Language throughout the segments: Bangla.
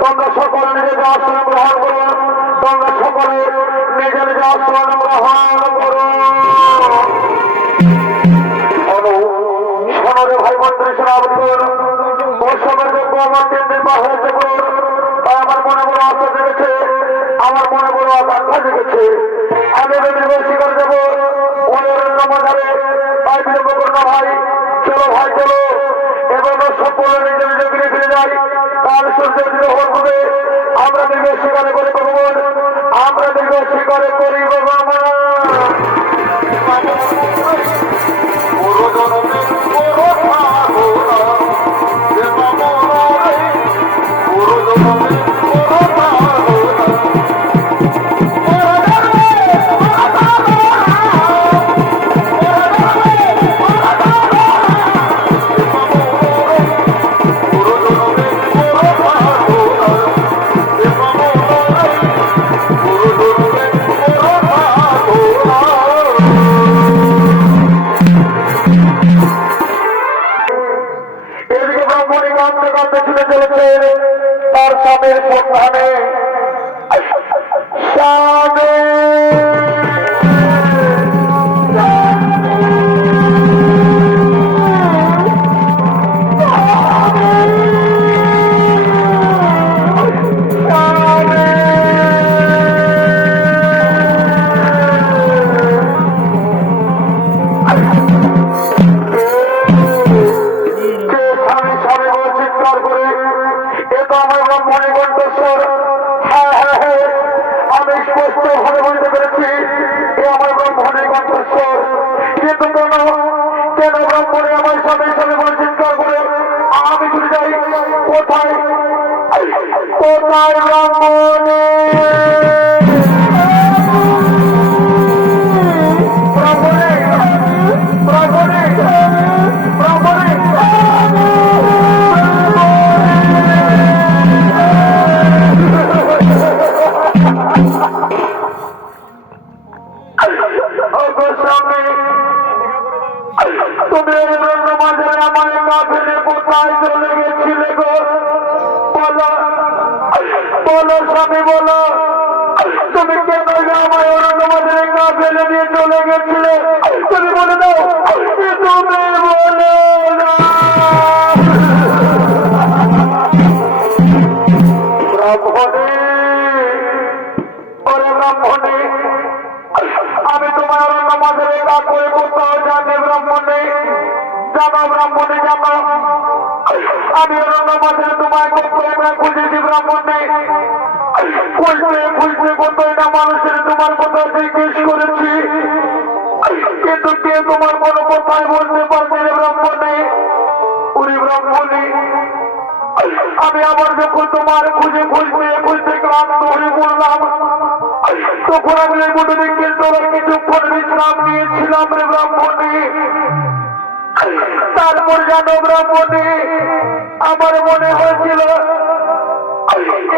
তোমরা সকলে নিজের আসন গ্রহণ করো, তোমরা সকলে নিজের আসন গ্রহণ করো। শোনো ভাই মন্ত্রী সেনাপতিগণ, মৌসুমের যোগ্য আমার কেন্দ্রে হয়েছে, আমার মনে বড় আশা জেগেছে, আমার মনে বড় আকাঙ্ক্ষা জেগেছে। আমি বেশি শিকার দেবো মজারে, তাই বিলম্ব করো না ভাই। চলো ভাই চলো, এবং সম্পূর্ণ নিজের নিজে ফিরে ফিরে যাই। কাল সূর্যের গ্রহণ হবে, আমরা নির্বেশ শিকারে করে ভগবান, আমরা নির্বেশ শিকারে করি ভগবান। তার স্বামীর সন্ধানে বলো স্বামী বলো, তুমি কেন আমায় অরণ্যবাজারে গা ফেলে দিয়ে চলে গেছিলে? তুমি বলে দাও, তুমি বলো ব্রাহ্মণী, আমি তোমার অরণ্যবাজারে গা করে কোথাও জানি ব্রাহ্মণী, জানো ব্রাহ্মণী জানো, আমি অরণ্যবাজারে তোমায় খুঁজেছি ব্রাহ্মণী, খুঁজতে খুঁজতে কতটা মানুষের তোমার কথা জিজ্ঞেস করেছি, কিন্তু কে তোমার কোনো কথাই বলতে পারছে রে ব্রাহ্মণী। উনি ব্রাহ্মণী, আমি আবার যখন তোমার খুঁজে খুঁজতে খুঁজতে ক্লান্ত হয়ে বললাম, তখন আমি এই মনে দেখে তোরা কিছুক্ষণ বিশ্রাম নিয়েছিলাম রে ব্রাহ্মণী। তারপর জানো ব্রাহ্মণী, আমার মনে হয়েছিল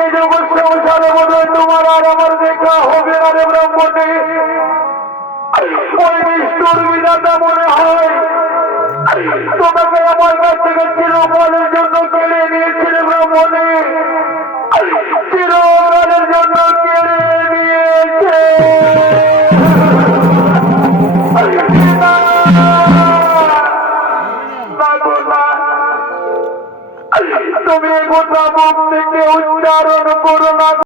এই জগৎ সংসারে বোধ হয় তোমার আর আমার দেখা হবে না রে ব্রাহ্মণী। ওই নিষ্ঠুর বিধাতা মনে হয় তোমাকে আমার কাছ থেকে চিরকালের জন্য কেড়ে নিয়েছিল ব্রাহ্মণী, চিরকালের জন্য কেড়ে নিয়েছে। তুমি এই কথা মুখ থেকে উচ্চারণ করো না।